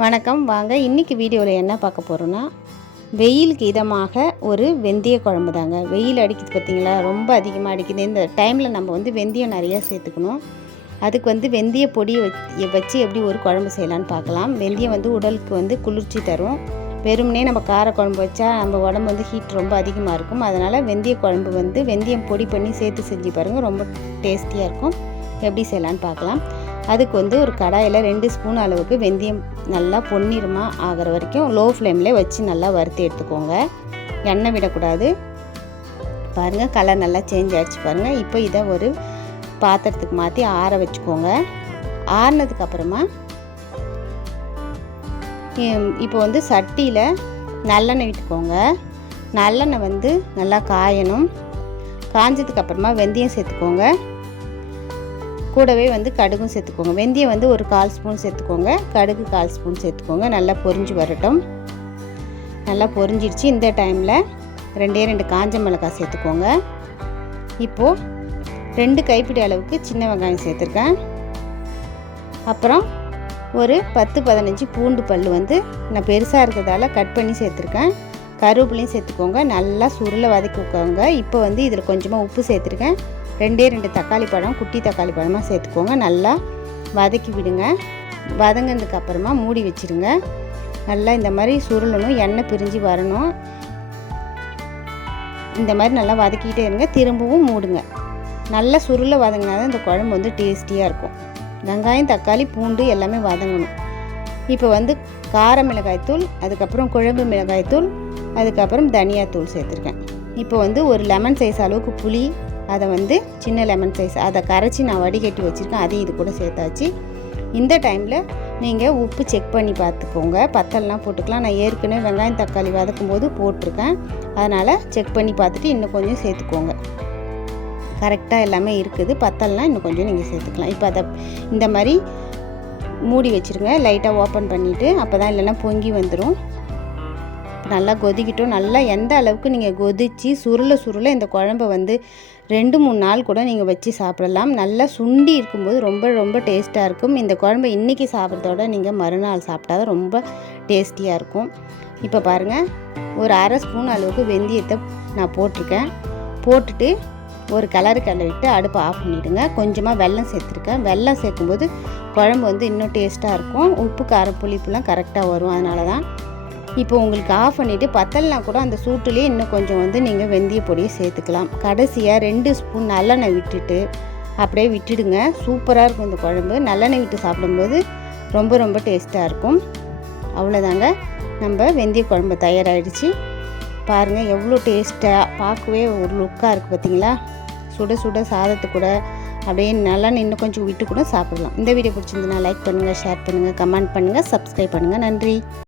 வணக்கம். வாங்க இன்றைக்கி வீடியோவில் என்ன பார்க்க போகிறோன்னா வெயிலுக்கு இதமாக ஒரு வெந்தய குழம்பு தாங்க. வெயில் அடிக்குது பார்த்தீங்களா ரொம்ப அதிகமாக அடிக்குது. இந்த டைமில் நம்ம வந்து வெந்தயம் நிறையா சேர்த்துக்கணும். அதுக்கு வந்து வெந்தய பொடியை வச்சு வச்சு எப்படி ஒரு குழம்பு செய்யலான்னு பார்க்கலாம். வெந்தயம் வந்து உடலுக்கு வந்து குளிர்ச்சி தரும். வெறுமனே நம்ம கார குழம்பு வச்சா நம்ம உடம்பு வந்து ஹீட் ரொம்ப அதிகமாக இருக்கும். அதனால் வெந்தய குழம்பு வந்து வெந்தயம் பொடி பண்ணி சேர்த்து செஞ்சு பாருங்கள் ரொம்ப டேஸ்டியாக இருக்கும். எப்படி செய்யலான்னு பார்க்கலாம். அதுக்கு வந்து ஒரு கடாயில் ரெண்டு ஸ்பூன் அளவுக்கு வெந்தயம் நல்லா பொன்னிறமாக ஆகிற வரைக்கும் லோ ஃப்ளேமில் வச்சு நல்லா வறுத்து எடுத்துக்கோங்க. எண்ணெய் விடக்கூடாது. பாருங்கள் கலர் நல்லா சேஞ்ச் ஆகிடுச்சு பாருங்கள் இப்போ இதை ஒரு பாத்திரத்துக்கு மாற்றி ஆற வச்சுக்கோங்க. ஆறினதுக்கு அப்புறமா இப்போ வந்து சட்டியில் நல்லெண்ணெய் விட்டுக்கோங்க. நல்லெண்ணெய் வந்து நல்லா காயணும். காஞ்சதுக்கு அப்புறமா வெந்தயம் சேர்த்துக்கோங்க. கூடவே வந்து கடுகும் சேர்த்துக்கோங்க. வெந்தயம் வந்து ஒரு கால் ஸ்பூன் சேர்த்துக்கோங்க. கடுகு கால் ஸ்பூன் சேர்த்துக்கோங்க. நல்லா பொரிஞ்சு வரட்டும். நல்லா பொரிஞ்சிடுச்சு இந்த டைமில் ரெண்டே ரெண்டு காஞ்ச மிளகாய் சேர்த்துக்கோங்க. இப்போது ரெண்டு கைப்பிடி அளவுக்கு சின்ன வெங்காயம் சேர்த்துருக்கேன். அப்புறம் ஒரு பத்து பதினஞ்சு பூண்டு பல் வந்து நான் பெருசாக இருக்கிறதால கட் பண்ணி சேர்த்துருக்கேன். கருவேப்பிலையும் சேர்த்துக்கோங்க. நல்லா சுருளை வதக்கிக்கோங்க இப்போ வந்து இதில் கொஞ்சமாக உப்பு சேர்த்துருக்கேன். ரெண்டே ரெண்டு தக்காளி பழம் குட்டி தக்காளி பழமாக சேர்த்துக்கோங்க. நல்லா வதக்கி விடுங்க. வதங்கினதுக்கு அப்புறமா மூடி வச்சுருங்க. நல்லா இந்த மாதிரி சுருளணும் எண்ணெய் பிரிஞ்சு வரணும். இந்த மாதிரி நல்லா வதக்கிக்கிட்டே இருங்க. திரும்பவும் மூடுங்க. நல்லா சுருளை வதங்கினா தான் இந்த குழம்பு வந்து டேஸ்டியாக இருக்கும். வெங்காயம் தக்காளி பூண்டு எல்லாமே வதங்கணும். இப்போ வந்து கார மிளகாய்த்தூள் அதுக்கப்புறம் குழம்பு மிளகாய்த்தூள் அதுக்கப்புறம் தனியாத்தூள் சேர்த்துருக்கேன். இப்போ வந்து ஒரு லெமன் சைஸ் அளவுக்கு புளி அதை வந்து சின்ன லெமன் சைஸ் அதை கரைச்சி நான் வடிகட்டி வச்சுருக்கேன். அதையும் இது கூட சேர்த்தாச்சு. இந்த டைமில் நீங்கள் உப்பு செக் பண்ணி பார்த்துக்கோங்க. பத்தல்லாம் போட்டுக்கலாம். நான் ஏற்கனவே வெங்காயம் தக்காளி வதக்கும் போது போட்டிருக்கேன். அதனால் செக் பண்ணி பார்த்துட்டு இன்னும் கொஞ்சம் சேர்த்துக்கோங்க. கரெக்டாக எல்லாமே இருக்குது. பத்தல்லாம் இன்னும் கொஞ்சம் நீங்கள் சேர்த்துக்கலாம். இப்போ அதை இந்த மாதிரி மூடி வச்சுருங்க. லைட்டாக ஓப்பன் பண்ணிவிட்டு அப்போ தான் இல்லைன்னா பொங்கி வந்துடும் நல்லா கொதிக்கிட்டோம். நல்லா எந்த அளவுக்கு நீங்கள் கொதித்து சுருள சுருள இந்த குழம்ப வந்து ரெண்டு மூணு நாள் கூட நீங்கள் வச்சு சாப்பிடலாம். நல்லா சுண்டி இருக்கும்போது ரொம்ப ரொம்ப டேஸ்ட்டாக இருக்கும். இந்த குழம்பை இன்றைக்கி சாப்பிட்றதோட நீங்கள் மறுநாள் சாப்பிட்டா தான் ரொம்ப டேஸ்டியாக இருக்கும். இப்போ பாருங்கள் ஒரு அரை ஸ்பூன் அளவுக்கு வெந்தயத்தை நான் போட்டிருக்கேன். போட்டுட்டு ஒரு கலரு கலரிட்டு அடுப்பை ஆஃப் பண்ணிவிடுங்க கொஞ்சமாக வெல்லம் சேர்த்துருக்கேன். வெல்லம் சேர்க்கும்போது குழம்பு வந்து இன்னும் டேஸ்ட்டாக இருக்கும். உப்பு காரம் புளிப்புலாம் கரெக்டாக வரும். அதனால தான் இப்போ உங்களுக்கு ஆஃப் பண்ணிவிட்டு பத்தல்னா கூட அந்த சூட்டுலேயே இன்னும் கொஞ்சம் வந்து நீங்கள் வெந்தய பொடியை சேர்த்துக்கலாம். கடைசியாக ரெண்டு ஸ்பூன் நல்லெண்ணெய் விட்டுட்டு அப்படியே விட்டுடுங்க. சூப்பராக இருக்கும் இந்த குழம்பு. நல்லெண்ணெய் விட்டு சாப்பிடும்போது ரொம்ப ரொம்ப டேஸ்ட்டாக இருக்கும். அவ்வளோதாங்க நம்ம வெந்தய குழம்பு தயாராகிடுச்சு பாருங்கள் எவ்வளோ டேஸ்ட்டாக பார்க்கவே ஒரு லுக்காக இருக்குது பார்த்தீங்களா சுட சுட சாதத்து கூட அப்படியே நல்லா இன்னும் கொஞ்சம் விட்டு கூட சாப்பிடலாம். இந்த வீடியோ பிடிச்சிருந்ததுன்னா லைக் பண்ணுங்கள் ஷேர் பண்ணுங்கள் கமெண்ட் பண்ணுங்கள் சப்ஸ்கிரைப் பண்ணுங்கள் நன்றி.